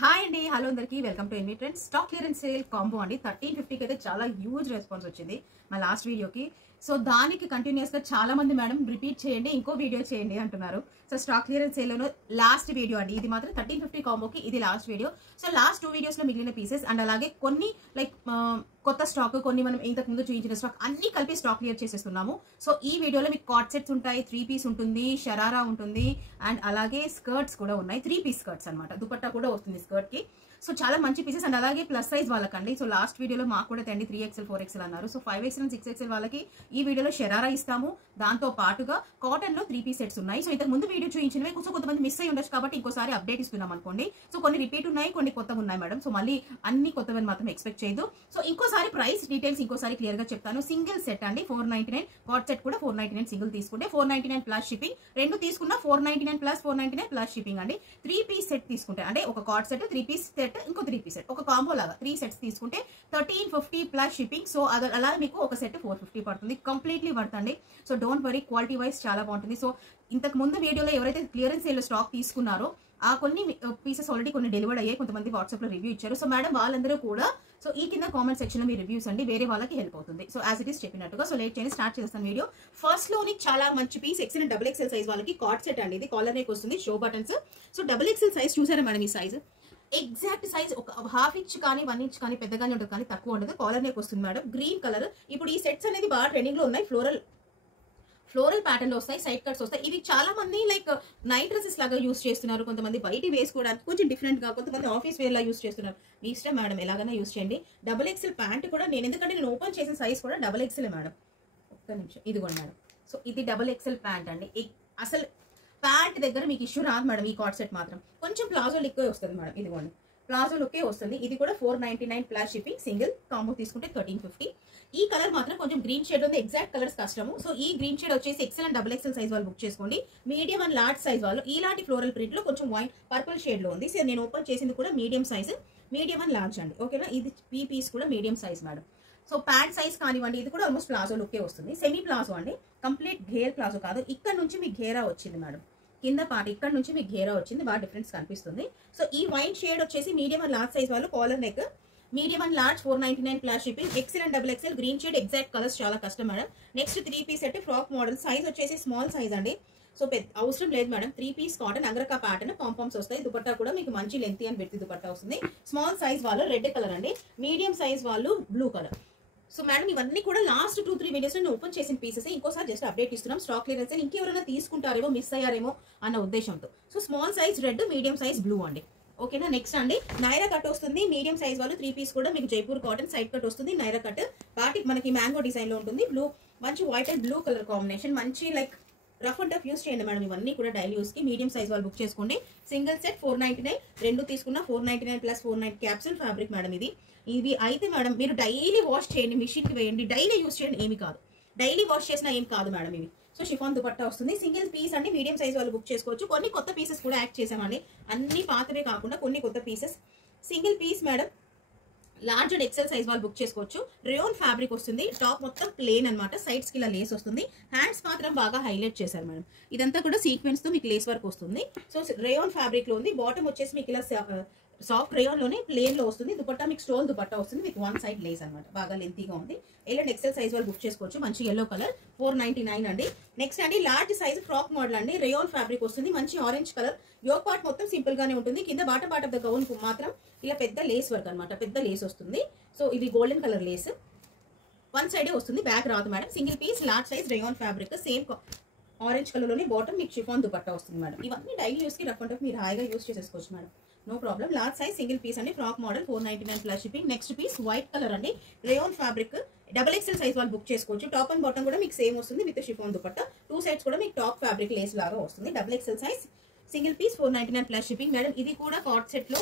Hi అండి, hello అందరికి welcome to N V Trends. Stock clearance sale combo అండి. 1350కి అయితే చాలా హ్యూజ్ రెస్పాన్స్ వచ్చింది మా లాస్ట్ వీడియోకి. సో దానికి కంటిన్యూస్ గా చాలా మంది మేడం రిపీట్ చేయండి, ఇంకో వీడియో చేయండి అంటున్నారు. సో స్టాక్ క్లియరెన్స్ సేల్ లో లాస్ట్ వీడియో అండి ఇది, మాత్రం 1350 కాంబోకి ఇది last video. So last 2 videos లో మిగిలిన పీసెస్ అండ్ అలాగే కొన్ని లైక్ కొత్త స్టాక్, కొన్ని మనం ఇంతకు ముందు చూపించిన స్టాక్ అన్ని కలిపి స్టాక్ క్లియర్ చేసేస్తున్నాము. సో ఈ వీడియోలో మీకు కార్డ్ సెట్స్ ఉంటాయి, 3 పీస్ ఉంటుంది, షరారా ఉంటుంది అండ్ అలాగే స్కర్ట్స్ కూడా ఉన్నాయి. 3 పీస్ స్కర్ట్స్ అనమాట, దుపట్టా కూడా వస్తుంది స్కర్ట్ కి. సో చాలా మంచి పీసెస్ అండ్ అలాగే ప్లస్ సైజ్ వాళ్ళకండి. సో లాస్ట్ వీడియోలో మాకు కూడా తండి 3XL 4XL అన్నారు. సో 5XL అండ్ 6XL వాళ్ళకి ఈ వీడియోలో షరారా ఇస్తాము. దాంతో పాటుగా కాటన్ లో 3 పీస్ సెట్స్ ఉన్నాయి. సో ఇంతకు ముందు వీడియో చూపించినవి కొంతమంది మిస్ అయ్యి ఉండొచ్చు కాబట్టి ఇంకోసారి అప్డేట్ ఇస్తున్నాం అనుకోండి. సో కొన్ని రిపీట్ ఉన్నాయి, కొన్ని కొత్తగా ఉన్నాయి మేడం. సో మళ్ళీ అన్ని కొత్తవని మాత్రం ఎక్స్పెక్ట్ చేయదు. సో ఇంకోసారి ప్రైస్ డీటెయిల్స్ ఇంకోసారి క్లియర్ గా చెప్తాను. సింగిల్ సెట్ అండి 499, కార్డ్ సెట్ కూడా 499 సింగిల్ తీసుకుంటే 499 ప్లస్ షిప్పింగ్. రెండు తీసుకున్నా 499 ప్లస్ 499 ప్లస్ షిప్పింగ్ అండి. 3 పీస్ సెట్ తీసుకుంటే అంటే ఒక కార్డ్ సెట్, 3 పీస్ సెట్, ఇంకో 3 పీస్ సెట్, ఒక కాంబో లాగా 3 సెట్స్ తీసుకుంటే 1350 ప్లస్ షిప్పింగ్. సో అలా మీకు ఒక సెట్ 450 పడుతుంది. కంప్లీట్లీ పడుతుంది. So don't worry, quality wise చాలా బాగుంటుంది. సో ఇంతకు ముందు వీడియోలో ఎవరైతే క్లియరెన్స్ సేల్ స్టాక్ తీసుకున్నారో ఆ కొన్ని పీసెస్ ఆల్రెడీ కొన్ని డెలివర్డ్ అయ్యాయి. కొంతమంది వాట్సాప్ లో రివ్యూ ఇచ్చారు. సో మేడం వాళ్ళందరూ కూడా సో ఈ కింద కామెంట్ సెక్షన్ లో మీ రివ్యూస్ అండి, వేరే వాళ్ళకి హెల్ప్ అవుతుంది. సో యాజ్ ఇట్ ఈస్ చెప్పినట్టుగా. సో లేట్ చేయని స్టార్ట్ చేస్తాను వీడియో. ఫస్ట్ లోని చాలా మంచి piece XL double XL size వాళ్ళకి కార్డ్ సెట్ అండి. ఇది కాలర్ నెక్ వస్తుంది, show buttons. So double XL size చూసారా మేడం? ఈ సైజ్ ఎగ్జాక్ట్ సైజ్ ఒక ½ ఇంచ్ కానీ 1 ఇంచ్ కానీ పెద్దగానే ఉంటుంది, కానీ తక్కువ ఉండదు. కాలర్ నెక్ వస్తుంది మేడం, గ్రీన్ కలర్. ఇప్పుడు ఈ సెట్స్ అనేది బాగా ట్రెండింగ్ లో ఉన్నాయి. ఫ్లోరల్ ప్యాటర్న్ లో వస్తాయి, సైడ్ కట్స్ వస్తాయి. ఇవి చాలా మంది లైక్ నైట్ డ్రెస్సెస్ లాగా యూస్ చేస్తున్నారు, కొంతమంది బయట వేసుకోవడానికి కొంచెం డిఫరెంట్ గా, కొంతమంది ఆఫీస్ వేర్ లా యూస్ చేస్తున్నారు. మీ ఇష్టం మేడం, ఎలాగైనా యూస్ చేయండి. డబుల్ ఎక్సెల్ ప్యాంట్ కూడా ఎందుకంటే నేను ఓపెన్ చేసిన సైజ్ కూడా డబుల్ ఎక్సెల్ మేడం. ఒక్క నిమిషం, ఇదిగోండి మేడం. సో ఇది డబుల్ ఎక్సెల్ ప్యాంట్ అండి. అసలు ప్యాంట్ దగ్గర మీకు ఇష్యూ రాదు మేడం. ఈ కార్డ్ సెట్ మాత్రం కొంచెం ప్లాజో లుక్ వస్తుంది మేడం. ఇదిగోండి, ప్లాజో లుకే వస్తుంది. ఇది కూడా 499 ప్లస్ షిప్పింగ్. సింగిల్ కాంబో తీసుకుంటే 1350. ఈ కలర్ మాత్రం కొంచెం గ్రీన్ షేడ్ ఉంది, ఎగ్జాక్ట్ కలర్స్ కష్టము. సో ఈ గ్రీన్ షేడ్ వచ్చేసి XL and double XL size వాళ్ళు బుక్ చేసుకోండి. మీడియం అండ్ లార్జ్ సైజ్ వాళ్ళు ఇలాంటి ఫ్లోరల్ ప్రింట్ లో కొంచెం వైట్ పర్పుల్ షేడ్ లో ఉంది. సో నేను ఓపెన్ చేసింది కూడా medium size, medium and large అండి. ఓకేనా? ఇది ఈ పీస్ కూడా medium size madam. So pant size కానివ్వండి, ఇది కూడా ఆల్మోస్ట్ ప్లాజో లుకే వస్తుంది. సెమీ ప్లాజో అండి, కంప్లీట్ ఘేర్ ప్లాజో కాదు. ఇక్కడ నుంచి మీకు ఘేరా వచ్చింది మేడం, కింద పార్ట్ ఇక్కడ నుంచి మీకు ఘేరా వచ్చింది, బాగా డిఫరెన్స్ కనిపిస్తుంది. సో ఈ వైట్ షేడ్ వచ్చేసి మీడియం అండ్ లార్జ్ సైజ్ వాళ్ళు collar neck, medium and large 499 plus shipping. XL and double XL green shade, exact colours చాలా కష్టం madam. Next 3 piece set frock model. Size వచ్చేసి స్మాల్ సైజ్ అండి. So అవసరం లేదు madam. 3 piece cotton angrakha pattern, pompoms వస్తాయి. దుపట్టా కూడా మీకు మంచి లెంత్ అండ్ విడ్త్ దుపట్టా వస్తుంది. స్మాల్ సైజ్ వాళ్ళు రెడ్ కలర్ అండి, మీడియం సైజ్ వాళ్ళు బ్లూ కలర్. సో మేడం ఇవన్నీ కూడా లాస్ట్ 2-3 వీడియోస్ లో ఓపెన్ చేసిన పీసెస్. ఇంకోసారి జస్ట్ అప్డేట్ ఇస్తున్నాం. స్టాక్ క్లియరెన్స్ ఇంకెవరైనా తీసుకుంటారేమో, మిస్ అయ్యారేమో అన్న ఉద్దేశంతో. So small size red, medium size blue అండి. ఓకేనా? నెక్స్ట్ అండి నైరా కట్ వస్తుంది. మీడియం సైజ్ వాళ్ళు 3 పీస్ కూడా మీకు జైపూర్ కాటన్ సైడ్ కట్ వస్తుంది. నైరా కట్ బాటిక్ మనకి మ్యాంగో డిజైన్ లో ఉంటుంది. బ్లూ, మంచి white and blue colour combination. మంచి like rough and tough use చేయండి మేడం. ఇవన్నీ కూడా డైలీ యూస్ కి. మీడియం సైజ్ వాళ్ళు బుక్ చేసుకోండి. సింగిల్ సెట్ 499, రెండు తీసుకున్న 499 ప్లస్ 490 క్యాప్సూల్ ఫ్యాబ్రిక్ మేడం. ఇవి అయితే మేడం మీరు డైలీ వాష్ చేయండి, మిషన్ కి వేయండి, డైలీ యూస్ చేయండి, ఏమి కాదు. డైలీ వాష్ చేసినా ఏం కాదు మేడం ఇవి. సో షిఫాన్ దుపట్టా వస్తుంది. సింగిల్ పీస్ అండి, మీడియం సైజ్ వాళ్ళు బుక్ చేసుకోవచ్చు. కొన్ని కొత్త పీసెస్ కూడా యాడ్ చేసామండి, అన్ని పాతవే కాకుండా కొన్ని కొత్త pieces. Single piece madam, large and XL size వాళ్ళు బుక్ చేసుకోవచ్చు. రేయోన్ ఫ్యాబ్రిక్ వస్తుంది. టాప్ మొత్తం ప్లేన్ అనమాట, సైడ్స్ కి ఇలా లేస్ వస్తుంది. హ్యాండ్స్ మాత్రం బాగా హైలైట్ చేశారు మేడం. ఇదంతా కూడా సీక్వెన్స్ తో మీకు లేస్ వర్క్ వస్తుంది. సో రేయోన్ ఫ్యాబ్రిక్ లో ఉంది. బాటమ్ వచ్చేసి మీకు ఇలా సాఫ్ట్ రేయాన్ లోనే ప్లేన్ లో వస్తుంది. దుపట్టా మీకు స్టోన్ దుపట్టా వస్తుంది విత్ 1 సైడ్ లేస్ అనమాట. బాగా లెంతీగా ఉంది. ఎల్ అండ్ ఎక్సెల్ సైజ్ వాళ్ళు బుక్ చేసుకోవచ్చు. మంచి ఎల్లో కలర్ 499 అండి. నెక్స్ట్ అండి లార్జ్ సైజ్ ఫ్రాక్ మోడల్ అండి. రేయాన్ ఫ్యాబ్రిక్ వస్తుంది. మంచి ఆరెంజ్ కలర్. యోక్ పార్ట్ మొత్తం సింపుల్ గానే ఉంటుంది. కింద bottom part of the gown కు మాత్రం ఇలా పెద్ద లేస్ వర్క్ అనమాట, పెద్ద లేస్ వస్తుంది. సో ఇది గోల్డెన్ కలర్ లేస్, 1 సైడే వస్తుంది, బ్యాక్ రాదు madam. Single piece large size rayon fabric, same orange colour లోనే బాటమ్ మీకు షిఫాన్ దుపట్టా వస్తుంది మేడం. ఇవన్నీ డైలీ యూస్ కి రఫ్ అండ్ టఫ్ మీరు హాయిగా యూస్ చేసేసుకోవచ్చు madam, no problem. Large size single piece అండి, frock model 499 plus shipping. Next piece white colour అండి, rayon fabric. Double XL size వాళ్ళు బుక్ చేసుకోవచ్చు. టాప్ అండ్ బాటమ్ కూడా మీకు సేమ్ వస్తుంది విత్ షిఫాన్ దుపట్టా. 2 సైడ్స్ కూడా మీకు టాప్ ఫ్యాబ్రిక్ లేస్ లాగా వస్తుంది. Double XL size single piece 499 plus shipping madam. ఇది కూడా కార్డ్ సెట్ లో,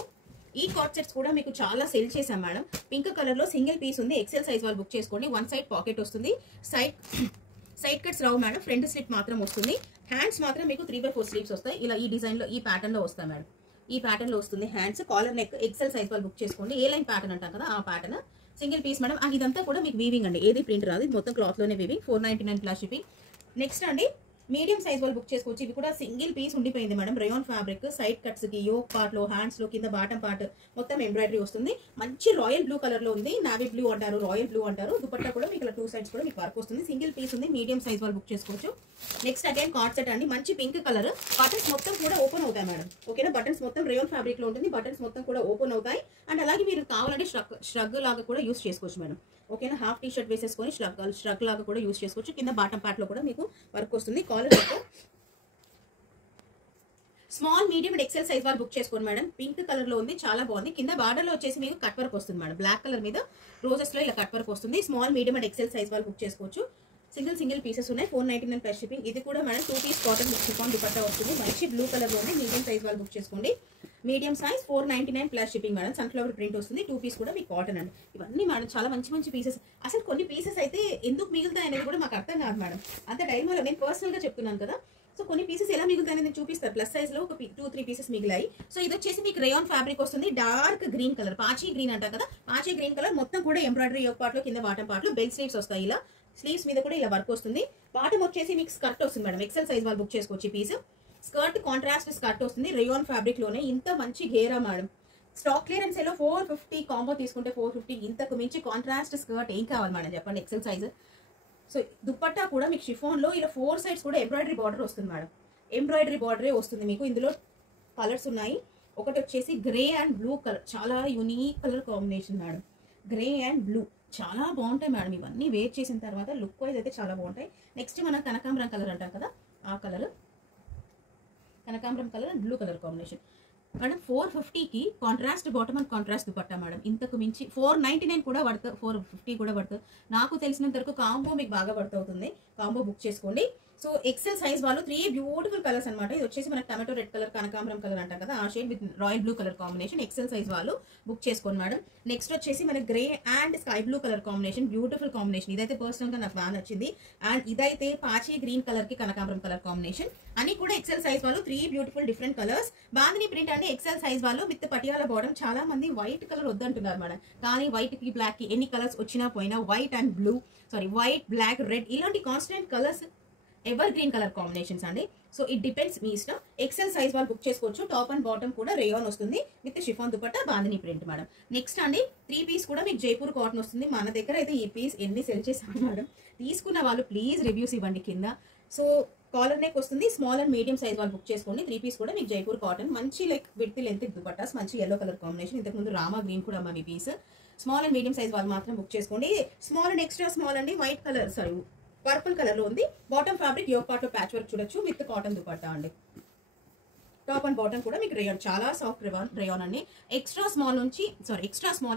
ఈ కార్డ్ సెట్స్ కూడా మీకు చాలా సెల్ చేసాం మేడం. పింక్ కలర్ లో సింగిల్ పీస్ ఉంది. ఎక్సెల్ సైజ్ వాళ్ళు బుక్ చేసుకోండి. 1 సైడ్ పాకెట్ వస్తుంది. సైడ్ కట్స్ రావు మేడం, ఫ్రంట్ స్లిప్ మాత్రం వస్తుంది. హ్యాండ్స్ మాత్రం మీకు 3/4 స్లీవ్స్ వస్తాయి. ఇలా ఈ డిజైన్ లో, ఈ ప్యాటర్న్ లో వస్తాయి మేడం. ఈ ప్యాటర్న్ లో వస్తుంది hands. Collar neck XL size వాళ్ళు బుక్ చేసుకోండి. ఏ లైన్ ప్యాటర్న్ అంటాం కదా ఆ ప్యాటర్న్. Single piece madam. ఇదంతా కూడా మీకు వీవింగ్ అండి, ఏది ప్రింట్ రాదు. ఇది మొత్తం క్లాత్ లోనే వీవింగ్. 499 plus shipping. నెక్స్ట్ అండి మీడియం సైజ్ వాళ్ళు బుక్ చేసుకోవచ్చు. ఇవి కూడా సింగిల్ పీస్ ఉండిపోయింది madam. Rayon fabric, side cuts కి, యోక్ పార్ట్ లో, హ్యాండ్స్ లో, కింద బాటం పార్ట్ మొత్తం ఎంబ్రాయిడరీ వస్తుంది. మంచి రాయల్ బ్లూ కలర్ లో ఉంది. నావీ బ్లూ అంటారు, రాయల్ బ్లూ అంటారు. దుపట్టా కూడా మీకు 2 సైడ్స్ కూడా మీకు వర్క్ వస్తుంది. సింగిల్ పీస్ ఉంది. మీడియం సైజ్ వాళ్ళు బుక్ చేసుకోవచ్చు. నెక్స్ట్ అగైన్ కార్డ్ సెట్ అండి. మంచి పింక్ కలర్. బటన్స్ మొత్తం కూడా ఓపెన్ అవుతాయి మేడం. ఓకేనా, బటన్స్ మొత్తం రేయాన్ ఫ్యాబ్రిక్ లో ఉంటుంది. బటన్స్ మొత్తం కూడా ఓపెన్ అవుతాయి. అండ్ అలాగే మీరు కావాలంటే ష్రగ్ లాగా కూడా యూస్ చేసుకోవచ్చు మేడం. ఓకేనా, హాఫ్ టీ షర్ట్ వేసేసుకొని ష్రగ్ లాగా కూడా యూస్ చేసుకోవచ్చు. కింద బాటం పార్ట్ లో కూడా మీకు వర్క్ వస్తుంది. Collar small, medium and XL size వాళ్ళు బుక్ చేసుకోండి మేడం. పింక్ కలర్ లో ఉంది, చాలా బాగుంది. కింద బార్డర్ లో వచ్చేసి మీకు కట్ వర్క్ వస్తుంది మేడం. బ్లాక్ కలర్ మీద రోజెస్ లో ఇలా కట్ వర్క్ వస్తుంది. Small, medium and XL size వాళ్ళు బుక్ చేసుకోవచ్చు. సింగిల్ పీసెస్ ఉన్నాయి. 499 ప్లస్ షిప్పింగ్. ఇది కూడా madam 2 piece cotton chiffon dupatta వస్తుంది. మంచి బ్లూ కలర్ లో ఉంది. మీడియం సైజ్ వాళ్ళు బుక్ చేసుకోండి. Medium size 499 plus shipping madam. Sunflower print వస్తుంది. 2 పీస్ కూడా మీకు కాటన్ అండి. ఇవన్నీ మేడం చాలా మంచి పీసెస్. అసలు కొన్ని పీసెస్ అయితే ఎందుకు మిగులుతాయి అనేది కూడా మాకు అర్థం కాదు మేడం. అంత టైం వల్ల నేను పర్సనల్ గా చెప్తున్నాను కదా. సో కొన్ని పీసెస్ ఎలా మిగులుతాయని నేను చూపిస్తాను. ప్లస్ సైజ్ లో ఒక 2-3 పీసెస్ మిగిలాయి. సో ఇది వచ్చేసి మీకు రేయాన్ ఫ్యాబ్రిక్ వస్తుంది. డార్క్ గ్రీన్ కలర్, పాచీ గ్రీన్ అంటారు కదా, పాచీ గ్రీన్ కలర్. మొత్తం కూడా ఎంబ్రాయిడరీ యోక్ పార్ట్ లో, కింద బాటం పార్ట్ లో బెల్ స్లీవ్స్ వస్తాయి. ఇలా స్లీవ్స్ మీద కూడా ఇలా వర్క్ వస్తుంది. బాటం వచ్చేసి మీకు స్కర్ట్ వస్తుంది మేడం. ఎక్సెల్ సైజ్ వాళ్ళు బుక్ చేసుకోవచ్చు. పీస్ స్కర్ట్ కాంట్రాస్ట్ స్కర్ట్ వస్తుంది. రేయాన్ ఫ్యాబ్రిక్ లోనే ఇంత మంచి గేరా మేడం. స్టాక్ క్లియరెన్స్ లో 450 కాంబో తీసుకుంటే 450. ఇంతకు మించి కాంట్రాస్ట్ స్కర్ట్ ఏం కావాలి మేడం చెప్పండి, ఎక్సెల్ సైజ్. సో దుపట్టా కూడా మీకు షిఫాన్ లో ఇలా 4 సైడ్స్ కూడా ఎంబ్రాయిడరీ బార్డర్ వస్తుంది మేడం. ఎంబ్రాయిడరీ బార్డరే వస్తుంది మీకు. ఇందులో కలర్స్ ఉన్నాయి. ఒకటి వచ్చేసి గ్రే అండ్ బ్లూ కలర్, చాలా unique colour combination madam. Grey and blue చాలా బాగుంటాయి మేడం. ఇవన్నీ వేర్ చేసిన తర్వాత లుక్ వైజ్ అయితే చాలా బాగుంటాయి. నెక్స్ట్ మనం కనకాంబరం కలర్ అంటాం కదా, ఆ కలర్, కనకాంబరం colour and blue colour combination madam. 450కి contrast bottom and contrast dupatta madam. ఇంతకు మించి 499 కూడా పడుతుంది, 450 కూడా పడుతుంది. నాకు తెలిసినంత వరకు కాంబో మీకు బాగా పడుతుంది. కాంబో బుక్ చేసుకోండి. సో ఎక్సెల్ సైజ్ వాళ్ళు 3 బ్యూటిఫుల్ కలర్స్ అనమాట. ఇది వచ్చేసి మనకి టమాటో రెడ్ కలర్, కనకాంబరం కలర్ అంటాం కదా, ఆ shade with royal blue colour combination. XL size వాళ్ళు బుక్ చేసుకోండి మేడం. నెక్స్ట్ వచ్చేసి మన grey and sky blue colour combination, beautiful combination. ఇదైతే పర్సనల్ గా నాకు బాగా నచ్చింది. అండ్ ఇదైతే పాచీ గ్రీన్ కలర్ కి కనకాంబరం కలర్ కాంబినేషన్. అని కూడా ఎక్సెల్ సైజ్ వాళ్ళు 3 beautiful different colours. Bandhani print అండి. ఎక్సెల్ సైజ్ వాళ్ళు విత్ పటియాల బార్డర్. చాలా మంది వైట్ కలర్ వద్దంటున్నారు మేడం, కానీ వైట్ కి బ్లాక్ కి ఎన్ని కలర్స్ వచ్చినా పోయినా white and blue, white, black, red ఇలాంటి constant colours evergreen colour combinations అండి. సో ఇట్ డిపెండ్స్ మీ ఇష్టం. ఎక్సెల్ సైజ్ వాళ్ళు బుక్ చేసుకోవచ్చు. టాప్ అండ్ బాటమ్ కూడా రేయాన్ వస్తుంది with chiffon dupatta, bandhani print madam. Next అండి 3 పీస్ కూడా మీకు జైపూర్ కాటన్ వస్తుంది. మన దగ్గర అయితే ఈ పీస్ ఎన్ని సెల్ చేసాము మేడం. తీసుకున్న వాళ్ళు ప్లీజ్ రివ్యూస్ ఇవ్వండి కింద. సో కాలర్ నెక్ వస్తుంది. స్మాల్ అండ్ మీడియం సైజ్ వాళ్ళు బుక్ చేసుకోండి. 3 పీస్ కూడా మీకు జైపూర్ కాటన్. మంచి లైక్ విత్ లెంత్ దుపట్టాస్, మంచి ఎల్లో కలర్ కాంబినేషన్. ఇంతకుముందు రామా గ్రీన్ కూడా మన piece. Small and medium size వాళ్ళు మాత్రం బుక్ చేసుకోండి. స్మాల్ అండ్ ఎక్స్ట్రా స్మాల్ అండి వైట్ కలర్, పర్పుల్ కలర్ లో ఉంది. బాటమ్ ఫ్యాబ్రిక్ యోక్ పార్ట్ లో ప్యాచ్ వర్క్ చూడొచ్చు విత్ కాటన్ దుపట్టా అండి. టాప్ అండ్ బాటమ్ కూడా మీకు రేయాన్, చాలా సాఫ్ట్ రేయాన్ అండి. Extra small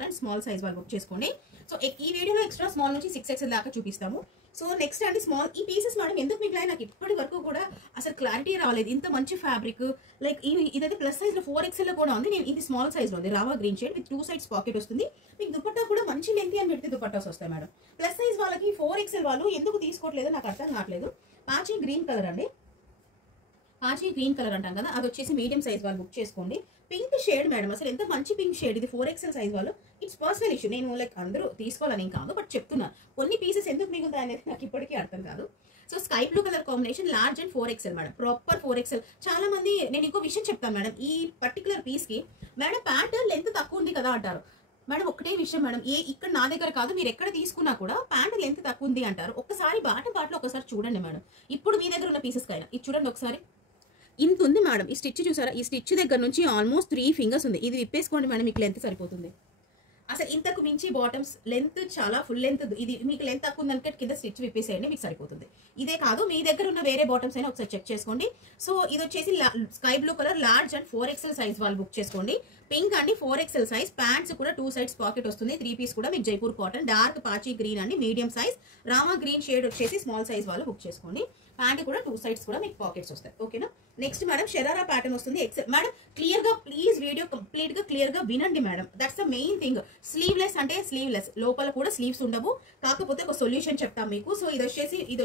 and small size వాళ్ళు బుక్ చేసుకోండి. సో ఈ వీడియోలో ఎక్స్ట్రా స్మాల్ నుంచి 6XL దాకా చూపిస్తాము. సో నెక్స్ట్ అండి స్మాల్. ఈ పీసెస్ మేడం ఎందుకు మిగిలాయి నాకు ఇప్పటి వరకు కూడా అసలు క్లారిటీ రాలేదు. ఇంత మంచి ఫ్యాబ్రిక్ లైక్ ఇదైతే ప్లస్ సైజ్ లో 4XL లో కూడా ఉంది. ఇది స్మాల్ సైజ్ లో ఉంది. రావా green shade with 2 sides pocket వస్తుంది. మీకు దుపట్టా కూడా మంచి లెంత్ అని పెడితే దుపట్టాస్ వస్తాయి మేడం. ప్లస్ సైజ్ వాళ్ళకి 4XL వాళ్ళు ఎందుకు తీసుకోవట్లేదు నాకు అర్థం కావట్లేదు. పాచీ గ్రీన్ కలర్ అండి, పాచీ గ్రీన్ కలర్ అంటాం కదా, అది వచ్చేసి మీడియం సైజ్ వాళ్ళు బుక్ చేసుకోండి. పింక్ షేడ్ మేడం, అసలు ఎంత మంచి పింక్ షేడ్. ఇది 4XL సైజ్ వాళ్ళు. It's personal issue. నేను లైక్ అందరూ తీసుకోవాలని కాదు, బట్ చెప్తున్నాను కొన్ని పీసెస్ ఎందుకు మిగులుతాయి అనేది నాకు ఇప్పటికీ అర్థం కాదు. So sky blue colour combination, large and 4XL madam, proper 4XL. చాలా మంది, నేను ఇంకో విషయం చెప్తాను మేడం, ఈ పర్టికులర్ పీస్ కి మేడం ప్యాంట్ లెంత్ తక్కువ ఉంది కదా అంటారు మేడం. ఒకటే విషయం మేడం, ఇక్కడ నా దగ్గర కాదు, మీరు ఎక్కడ తీసుకున్నా కూడా ప్యాంట్ లెంత్ తక్కువ ఉంది అంటారు. ఒక్కసారి బాటం పార్ట్ లో ఒకసారి చూడండి మేడం. ఇప్పుడు మీ దగ్గర ఉన్న పీసెస్ కైనా ఇది చూడండి ఒకసారి. ఇంత ఉంది మేడం. ఈ స్టిచ్ చూసారా, ఈ స్టిచ్ దగ్గర నుంచి ఆల్మోస్ట్ 3 ఫింగర్స్ ఉంది. ఇది విప్పేసుకోండి మేడం, మీకు లెంత్ సరిపోతుంది. అసలు ఇంతకు మించి బాటమ్స్ లెంత్ చాలా ఫుల్ లెంత్. ఇది మీకు లెంత్ తక్కువ ఉందనుకుంటే కింద స్టిచ్ విప్పేసేయండి, మీకు సరిపోతుంది. ఇదే కాదు, మీ దగ్గర ఉన్న వేరే బాటమ్స్ అయినా ఒకసారి చెక్ చేసుకోండి. సో ఇది వచ్చేసి sky blue colour, large and 4XL size వాళ్ళు బుక్ చేసుకోండి. పింక్ అండి 4XL సైజ్. ప్యాంట్స్ కూడా 2 సైడ్స్ పాకెట్ వస్తుంది. 3 పీస్ కూడా మీకు జైపూర్ కాటన్. డార్క్ పాచీ గ్రీన్ అండి, medium size. Rama green shade వచ్చేసి స్మాల్ సైజ్ వాళ్ళు బుక్ చేసుకోండి. ప్యాంట్ కూడా 2 సైడ్స్ కూడా మీకు పాకెట్స్ వస్తాయి. ఓకేనా. నెక్స్ట్ మేడం షరారా ప్యాటర్న్ వస్తుంది. ఎక్సెల్ మేడం క్లియర్ గా ప్లీజ్ వీడియో కంప్లీట్ గా క్లియర్ గా వినండి madam. That's the main thing. Sleeveless అంటే స్లీవ్లెస్, లోపల కూడా స్లీవ్స్ ఉండవు. కాకపోతే ఒక సొల్యూషన్ చెప్తాం మీకు. సో ఇది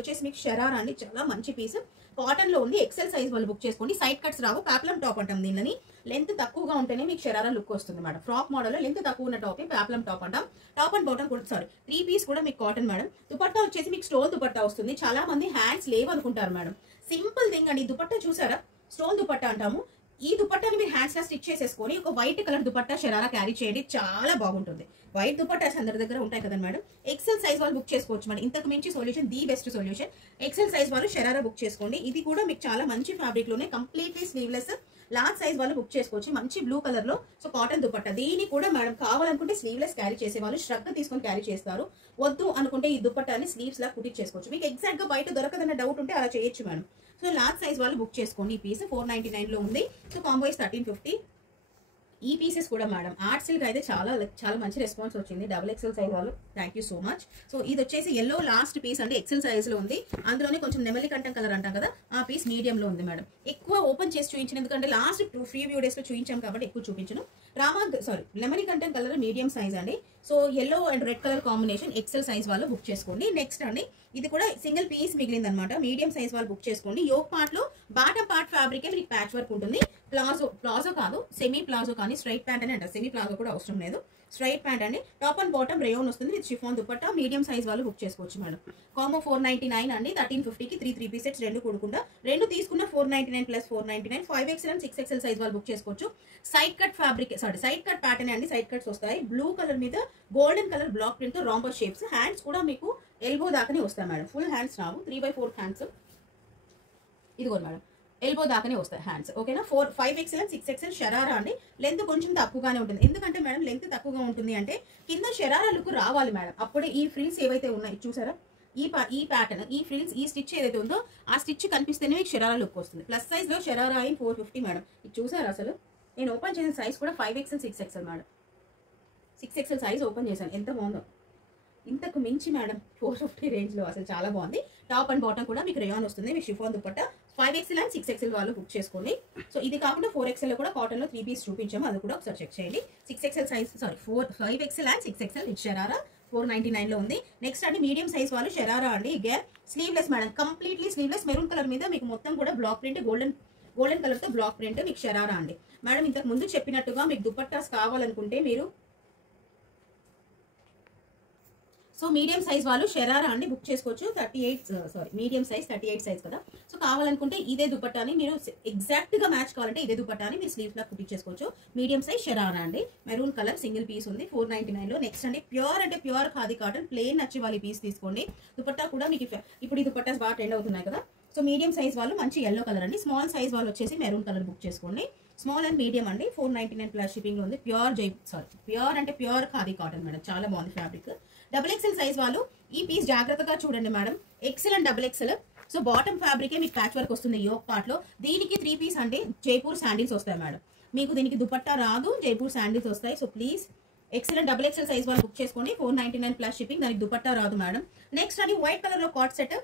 వచ్చేసి మీకు షరారా అండి, చాలా మంచి పీస్. కాటన్ లో ఉంది, ఎక్సెల్ సైజ్ వాళ్ళు బుక్ చేసుకోండి. సైడ్ కట్స్ రావు, పాప్లం టాప్ అంటాం దీనిని. లెంత్ తక్కువగా ఉంటేనే మీకు షరారా లుక్ వస్తుంది మేడం. ఫ్రాక్ మోడల్ లో లెంత్ తక్కువ ఉన్న టాప్ పాప్లం టాప్ అంటాం. టాప్ అండ్ బాటమ్ కూడా సారీ 3 పీస్ కూడా మీకు కాటన్ మేడం. దుపట్టా వచ్చేసి మీకు స్టోన్ దుపట్టా వస్తుంది. చాలా మంది హ్యాండ్స్ లేవు అనుకుంటారు మేడం. సింపుల్ థింగ్ అండి. దుపట్టా చూసారా, స్టోన్ దుపట్టా అంటాము. ఈ దుపట్టాని మీరు హ్యాండ్స్ లా స్టిచ్ చేసేసుకొని ఒక white colour dupatta sharara carry చేయండి, చాలా బాగుంటుంది. వైట్ దుపట్టాస్ అందరి దగ్గర ఉంటాయి కదా మేడం. ఎక్సెల్ సైజ్ వాళ్ళు బుక్ చేసుకోవచ్చు మేడం. ఇంతకు మించి solution, the best solution. XL size వాళ్ళు షరారా బుక్ చేసుకోండి. ఇది కూడా మీకు చాలా మంచి ఫ్యాబ్రిక్ లోనే, కంప్లీట్లీ స్లీవ్లెస్. లార్జ్ సైజ్ వాళ్ళు బుక్ చేసుకోవచ్చు. మంచి బ్లూ కలర్ లో. So cotton dupatta. దీని కూడా మేడం కావాలనుకుంటే స్లీవ్లెస్ క్యారీ చేసే వాళ్ళు శ్రద్ధ తీసుకొని క్యారీ చేస్తారు. వద్దు అనుకుంటే ఈ దుపట్టాని స్లీవ్స్ లా కుట్టి చేసుకోవచ్చు. మీకు ఎగ్జాక్ట్ గా బయట దొరకదన్న డౌట్ ఉంటే అలా చేయొచ్చు మేడం. సో లార్జ్ సైజ్ వాళ్ళు బుక్ చేసుకోండి. ఈ పీస్ 499 లో ఉంది. So combo is 1350. ఈ పీసెస్ కూడా మేడం ఆర్ట్ సిల్క్ అయితే చాలా మంచి రెస్పాన్స్ వచ్చింది. డబుల్ ఎక్సెల్ సైజ్ వాళ్ళు, thank you so much. So ఇది వచ్చేసి ఎల్లో లాస్ట్ పీస్ అంటే ఎక్సెల్ సైజ్ లో ఉంది. అందులోనే కొంచెం నెమలి కంఠం కలర్ అంటాం కదా, ఆ పీస్ మీడియం లో ఉంది మేడం. ఎక్కువ ఓపెన్ చేసి చూపించిన, ఎందుకంటే లాస్ట్ 2 ఫ్రీ వీడియోస్ లో చూపించాం కాబట్టి ఎక్కువ చూపించను. నెమలి కంఠం కలర్ మీడియం సైజ్ అండి. So yellow and red colour combination, XL size వాళ్ళు బుక్ చేసుకోండి. నెక్స్ట్ అండి, ఇది కూడా సింగిల్ పీస్ మిగిలింది అనమాట. మీడియం సైజ్ వాళ్ళు బుక్ చేసుకోండి. యోక్ పార్ట్ లో బాటమ్ పార్ట్ ఫ్యాబ్రిక్ మీకు ప్యాచ్ వర్క్ ఉంటుంది. ప్లాజో కాదు, సెమీ ప్లాజో కానీ స్ట్రైట్ ప్యాంట్ అని అంటారు. సెమీ ప్లాజో కూడా అవసరం లేదు, స్ట్రైట్ ప్యాంట్ అండి. టాప్ అండ్ బాటమ్ రేయోన్ వస్తుంది with chiffon dupatta. Medium size వాళ్ళు బుక్ చేసుకోవచ్చు మేడం. కాంబో 499 అండి. 1350కి 3 పీస్ సెట్స్ రెండు కూడుకుంటా. రెండు తీసుకున్న 499 plus 499. 5XL and 6XL size వాళ్ళు బుక్ చేసుకోవచ్చు. Side cut fabric side cut pattern అండి. సైడ్ కట్స్ వస్తాయి. బ్లూ కలర్ మీద గోల్డెన్ కలర్ బ్లాక్ ప్రింట్ తో రాంబర్ షేప్స్. హ్యాండ్స్ కూడా మీకు ఎల్బో దాకానే వస్తాయి మేడం. ఫుల్ హ్యాండ్స్ రావు, 3/4 హ్యాండ్స్. ఇదిగో మేడం, ఎల్బో దాకానే వస్తాయి హ్యాండ్స్. ఓకేనా. 5XL అండ్ 6XL షరారా అండి. లెంత్ కొంచెం తక్కువగానే ఉంటుంది. ఎందుకంటే మేడం లెంత్ తక్కువగా ఉంటుంది అంటే కింద షరారా లుక్ రావాలి మేడం. అప్పుడే ఈ ఫ్రిల్స్ ఏవైతే ఉన్నాయి చూసారా, ఈ ప్యాటర్న్, ఈ ఫ్రిల్స్, ఈ స్టిచ్ ఏదైతే ఉందో ఆ స్టిచ్ కనిపిస్తేనే మీకు షరారా లుక్ వస్తుంది. ప్లస్ సైజ్ లో షరారా ఇన్ 450 మేడం. ఇది చూసారా, అసలు నేను ఓపెన్ చేసిన సైజ్ కూడా 5XL 6XL madam. 6XL size open చేశాను, ఎంత బాగుందో. ఇంతకు మించి మేడం 450 రేంజ్ లో అసలు చాలా బాగుంది. టాప్ అండ్ బాటమ్ కూడా మీకు రేయాన్ వస్తుంది. మీకు chiffon dupatta. 5XL and 6XL వాళ్ళు బుక్ చేసుకోండి. సో ఇది కాకుండా 4XL లో కూడా కాటన్ లో 3 పీస్ చూపించాము, అది కూడా ఒకసారి చెక్ చేయండి. 6XL size 5XL and 6XL sharara 499 లో ఉంది. నెక్స్ట్ అండి, మీడియం సైజ్ వాళ్ళు షరారా అండి. Again sleeveless madam, completely sleeveless. Maroon colour మీద మీకు మొత్తం కూడా బ్లాక్ ప్రింట్, గోల్డెన్ కలర్ తో బ్లాక్ ప్రింట్ మీకు షరారా అండి. మేడం ఇంతకు ముందు చెప్పినట్టుగా మీకు దుపట్టాస్ కావాలనుకుంటే మీరు సో మీడియం సైజ్ వాళ్ళు షరారా అండి బుక్ చేసుకోవచ్చు. మీడియం సైజ్ 38 సైజ్ కదా. సో కావాలనుకుంటే ఇదే దుపట్టాని మీరు ఎగ్జాక్ట్ గా మ్యాచ్ కావాలంటే ఇదే దుపట్టాని మీరు స్లీవ్స్ లా కుట్టించేసుకోవచ్చు. మీడియం సైజ్ షరారా అండి. మెరూన్ కలర్ సింగిల్ పీస్ ఉంది 499 లో. నెక్స్ట్ అండి, ప్యూర్ అంటే ప్యూర్ ఖాదీ కాటన్ ప్లేన్ నచ్చి వాళ్ళ పీస్ తీసుకోండి. దుపట్టా కూడా మీకు ఇప్పుడు ఈ దుపట్టాస్ బాగా ట్రెండ్ అవుతున్నాయి కదా. సో మీడియం సైజ్ వాళ్ళు మంచి ఎల్లో కలర్ అండి. స్మాల్ సైజ్ వాళ్ళు వచ్చేసి మెరూన్ కలర్ బుక్ చేసుకోండి. స్మాల్ అండ్ మీడియం అండి. 499 ప్లస్ షిప్పింగ్ లో ఉంది. ప్యూర్ అంటే ప్యూర్ ఖాదీ కాటన్ మేడం, చాలా బాగుంది ఫ్యాబ్రిక్. డబుల్ ఎక్సెల్ సైజ్ వాళ్ళు ఈ పీస్ జాగ్రత్తగా చూడండి madam. XL and double XL. So bottom ఫ్యాబ్రికే మీకు ప్యాచ్ వర్క్ వస్తుంది యోక్ పార్ట్ లో. దీనికి 3 పీస్ అంటే జైపూర్ శాండిల్స్ వస్తాయి మేడం. మీకు దీనికి దుపట్టా రాదు, జైపూర్ శాండిల్స్ వస్తాయి. So please XL and double XL size వాళ్ళు బుక్ చేసుకోండి. 499 ప్లస్ షిప్పింగ్. దానికి దుపట్టా రాదు మేడం. నెక్స్ట్ అది వైట్ కలర్ లో కాట్ set,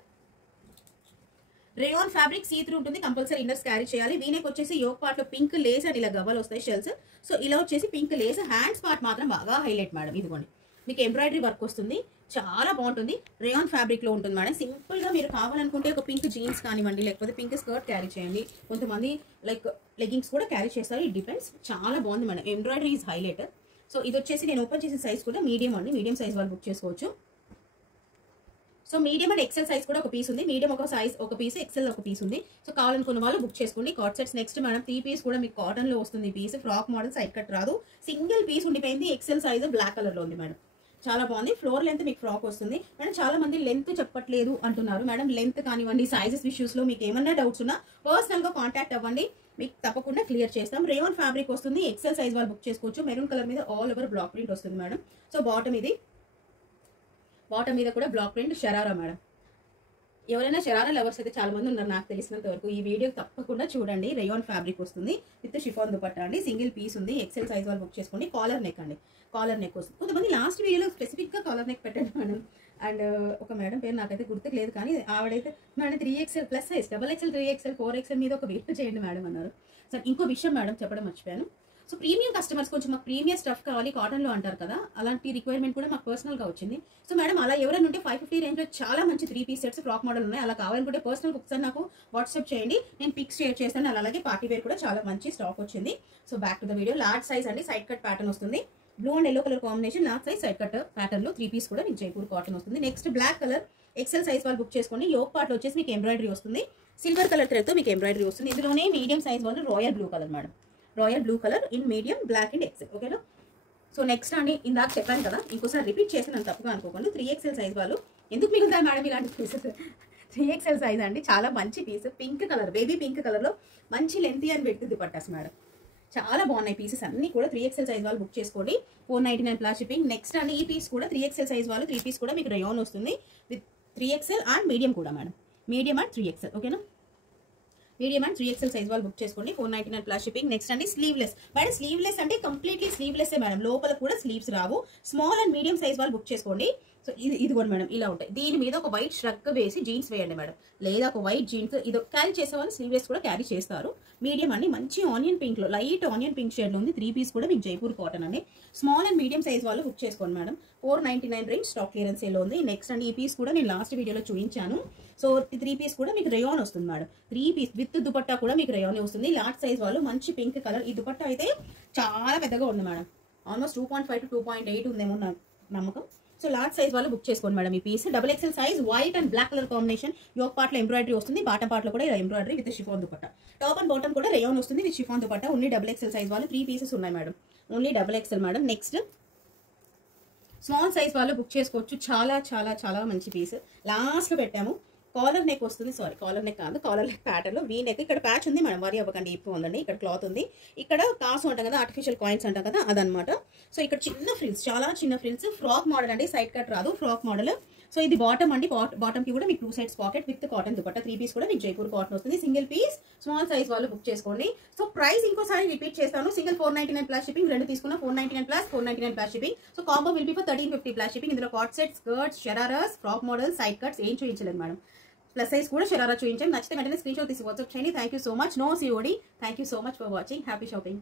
rayon fabric see through ఉంటుంది. కంపల్సరీ ఇన్నర్స్ క్యారీ చేయాలి. వీనెక్ వచ్చేసి యోక్ పార్ట్ లో పింక్ లేస్ అండ్ ఇలా గవ్వలు వస్తాయి షెల్స్. సో ఇలా వచ్చేసి పింక్ లేస్. హ్యాండ్స్ పార్ట్ మాత్రం బాగా హైలైట్ మేడం. ఇదిగోండి, మీకు ఎంబ్రాయిడరీ వర్క్ వస్తుంది, చాలా బాగుంటుంది. రేయాన్ ఫ్యాబ్రిక్ లో ఉంటుంది మేడం. సింపుల్ గా మీరు కావాలనుకుంటే ఒక పింక్ జీన్స్ కానివ్వండి, లేకపోతే పింక్ స్కర్ట్ క్యారీ చేయండి. కొంతమంది లైక్ లెగ్గింగ్స్ కూడా క్యారీ చేస్తారు. It depends. చాలా బాగుంది madam. Embroidery is highlight. So ఇది వచ్చేసి నేను ఓపెన్ చేసిన సైజ్ కూడా మీడియం అండి. మీడియం సైజ్ వాళ్ళు బుక్ చేసుకోవచ్చు. So medium and XL size కూడా ఒక పీస్ ఉంది. మీడియం ఒక సైజ్ ఒక పీస్, ఎక్సెల్ ఒక పీస్ ఉంది. సో కావాలనుకున్న వాళ్ళు బుక్ చేసుకోండి. కాట్ సెట్స్. నెక్స్ట్ మేడం 3 పీస్ కూడా మీకు కాటన్ లో వస్తుంది. Piece frock model, side cut రాదు. సింగిల్ పీస్ ఉండిపోయింది. ఎక్సెల్ సైజ్ బ్లాక్ కలర్ లో ఉంది మేడం. చాలా బాగుంది. ఫ్లోర్ లెంత్ మీకు ఫ్రాక్ వస్తుంది మేడం. చాలా మంది లెంత్ చెప్పట్లేదు అంటున్నారు మేడం. లెంత్ కానివ్వండి, సైజెస్ ఇష్యూస్ లో మీకు ఏమన్నా డౌట్స్ ఉన్నా పర్సనల్ గా కాంటాక్ట్ అవ్వండి, మీకు తప్పకుండా క్లియర్ చేస్తాం. రేయాన్ ఫ్యాబ్రిక్ వస్తుంది. ఎక్సెల్ సైజ్ వాళ్ళు బుక్ చేసుకోవచ్చు. మెరూన్ కలర్ మీద ఆల్ ఓవర్ బ్లాక్ ప్రింట్ వస్తుంది మేడం. సో బాటమ్ మీద కూడా బ్లాక్ ప్రింట్ షరారా మేడం. ఎవరైనా షరారా లవర్స్ అయితే చాలా మంది ఉన్నారు నాకు తెలిసినంత వరకు. ఈ వీడియో తప్పకుండా చూడండి. రేయాన్ ఫ్యాబ్రిక్ వస్తుంది విత్ షిఫాన్ దుపట్టా అండి. సింగిల్ పీస్ ఉంది. ఎక్సెల్ సైజ్ వాళ్ళు బుక్ చేసుకోండి. కాలర్ నెక్ అండి. కాలర్ నెక్ వస్తుంది. కొంతమంది లాస్ట్ వీడియోలో స్పెసిఫిక్ గా కాలర్ నెక్ పెట్టండి మేడం. అండ్ ఒక మేడం పేరు నాకైతే గుర్తుకు లేదు, కానీ ఆవిడైతే madam 3XL plus size, double XL 3XL 4XL మీద ఒక వీడియో చేయండి మేడం అన్నారు. సార్ ఇంకో విషయం మేడం చెప్పడం మర్చిపోయాను. సో ప్రీమియం కస్టమర్స్ కొంచెం మాకు ప్రీమియం స్టఫ్ కావాలి కాటన్లో అంటారు కదా, అలాంటి రిక్వైర్మెంట్ కూడా మాకు పర్సనల్గా వచ్చింది. సో మేడం అలా ఎవరైనా ఉంటే 550 రేంజ్లో చాలా మంచి 3 పీస్ సెట్స్ ఫ్రాక్ మోడల్ ఉన్నాయి. అలా కావాలనుకుంటే పర్సనల్ ఒకసారి నాకు వాట్సాప్ చేయండి, నేను పిక్స్ షేర్ చేస్తాను. అలాగే పార్టీ వేర్ కూడా చాలా మంచి స్టాక్ వచ్చింది. So back to the video. Large size అండి, సైడ్ కట్ ప్యాటర్న్ వస్తుంది. Blue and yellow colour combination, large size side cut pattern లో 3 పీస్ కూడా మీకు జైపూర్ కాటన్ వస్తుంది. Next black colour XL size వాళ్ళు బుక్ చేసుకోండి. యోక్ పార్ట్ వచ్చేసి మీకు ఎంబ్రాయిడరీ వస్తుంది, సిల్వర్ కలర్ థ్రెడ్ తో మీకు ఎంబ్రాయిడరీ వస్తుంది. ఇందులోనే మీడియం సైజ్ వాళ్ళు royal blue colour madam, royal blue colour in medium, black and XL. ఓకేనా. సో నెక్స్ట్ అండి, ఇందాక చెప్పాను కదా, ఇంకోసారి రిపీట్ చేసి నన్ను తప్పుగా అనుకోకండి. 3XL సైజ్ వాళ్ళు ఎందుకు మిగులుతాయి మేడం ఇలాంటి పీసెస్? 3XL సైజ్ అండి, చాలా మంచి piece. Pink colour, baby pink colour లో మంచి లెంతీ అని పెట్టి దుపట్టాస్ మేడం, చాలా బాగున్నాయి పీసెస్ అన్ని కూడా. 3XL సైజ్ వాళ్ళు బుక్ చేసుకోండి, 499 ప్లస్ షిప్పింగ్. నెక్స్ట్ అండి ఈ పీస్ కూడా 3XL సైజ్ వాళ్ళు 3 పీస్ కూడా మీకు రయోన్ వస్తుంది విత్ 3XL అండ్ మీడియం కూడా మేడం, మీడియం అండ్ 3XL. ఓకేనా. మీడియం అండ్ 3XL సైజ్ వాళ్ళు బుక్ చేసుకోండి, 499 ప్లస్ షిప్పింగ్. నెక్స్ట్ అండి స్లీవ్లెస్ మేడం, స్లీవ్లెస్ అంటే కంప్లీట్లీ స్లీవ్లెస్ మేడం, లోపల కూడా sleeves Rao. Small and medium size వాళ్ళు బుక్ చేసుకోండి. సో ఇది కూడా మేడం ఇలా ఉంటాయి. దీని మీద ఒక వైట్ ష్రగ్ వేసి జీన్స్ వేయండి మేడం, లేదా ఒక వైట్ జీన్స్ ఇది క్యారీ చేసే వాళ్ళు స్లీవ్లెస్ కూడా క్యారీ చేస్తారు. మీడియం అండి, మంచి ఆనియన్ పింక్ లో, లైట్ ఆనియన్ పింక్ షేడ్ లో ఉంది. 3 పీస్ కూడా మీకు జైపూర్ కాటన్ అండి. స్మాల్ అండ్ మీడియం సైజ్ వాళ్ళు బుక్ చేసుకోండి madam. 499 range stock clearance sale ఉంది. నెక్స్ట్ అండి ఈ పీస్ కూడా నేను లాస్ట్ వీడియోలో చూపించాను. సో 3 పీస్ కూడా మీకు రేయాన్ వస్తుంది మేడం. 3 పీస్ విత్ దుపట్టా కూడా మీకు రేయాన్ వస్తుంది. లార్జ్ సైజ్ వాళ్ళు మంచి పింక్ కలర్. ఈ దుపట్టా అయితే చాలా పెద్దగా ఉంది మేడం, ఆల్మోస్ట్ 2.5 to 2.8 ఉందేమో నా నమ్మకం. సో లార్జ్ సైజ్ వాళ్ళు బుక్ చేసుకోండి మేడం ఈ piece. XXL size white and black colour combination. Yoke part లో ఎంబ్రాయిడరీ వస్తుంది, బాటమ్ పార్ట్ లో కూడా embroidery with chiffon dupatta. Top and bottom కూడా రేయాన్ వస్తుంది with chiffon dupatta. Only XXL size వాళ్ళు 3 పీసెస్ ఉన్నాయి madam, only XXL madam. Next small size వాళ్ళు book చేసుకోవచ్చు. చాలా చాలా చాలా మంచి పీస్ లాస్ట్ లో పెట్టాము. కాలర్ నెక్ వస్తుంది, సారీ కాలర్ నెక్ కాదు, కాలర్ నెక్ ప్యాటర్న్ లో వీ నెక్. ఇక్కడ ప్యాచ్ ఉంది మేడం, వరి అవ్వకండి, ఇప్పుడు ఉందండి. ఇక్కడ క్లాత్ ఉంది, ఇక్కడ కాసు అంటాం కదా, ఆర్టిఫిషియల్ కాయిన్స్ అంటాం కదా, అదనమాట. సో ఇక్కడ చిన్న ఫ్రిల్స్, చాలా చిన్న ఫ్రిల్స్. ఫ్రాక్ మోడల్ అండి, సైడ్ కట్ రాదు, ఫ్రాక్ మోడల్. సో ఇది బాటమ్ అండి, బాటమ్ కి కూడా మీకు 2 sides pocket with cotton dupatta. 3 piece కూడా మీకు జైపూర్ కాటన్ వస్తుంది. సింగిల్ పీస్ స్మాల్ సైజ్ వాళ్ళు బుక్ చేసుకోండి. సో ప్రైస్ ఇంకోసారి రిపీట్ చేస్తాను. సింగిల్ 499 ప్లస్ షిప్పింగ్, రెండు తీసుకున్న 499 plus 499 plus shipping. So combo will be for 1350 plus shipping. ఇందులో కాట్ set, skirts, shararas, frock model, side cuts ఏం చూపించలేదు మేడం. ప్లస్ సైజ్ కూడా షరారా చూపించండి. నచ్చితే వెంటనే స్క్రీన్ షాట్ తీసి వాట్సాప్ చేయండి. Thank you so much. No COD. Thank you so much for watching. Happy shopping.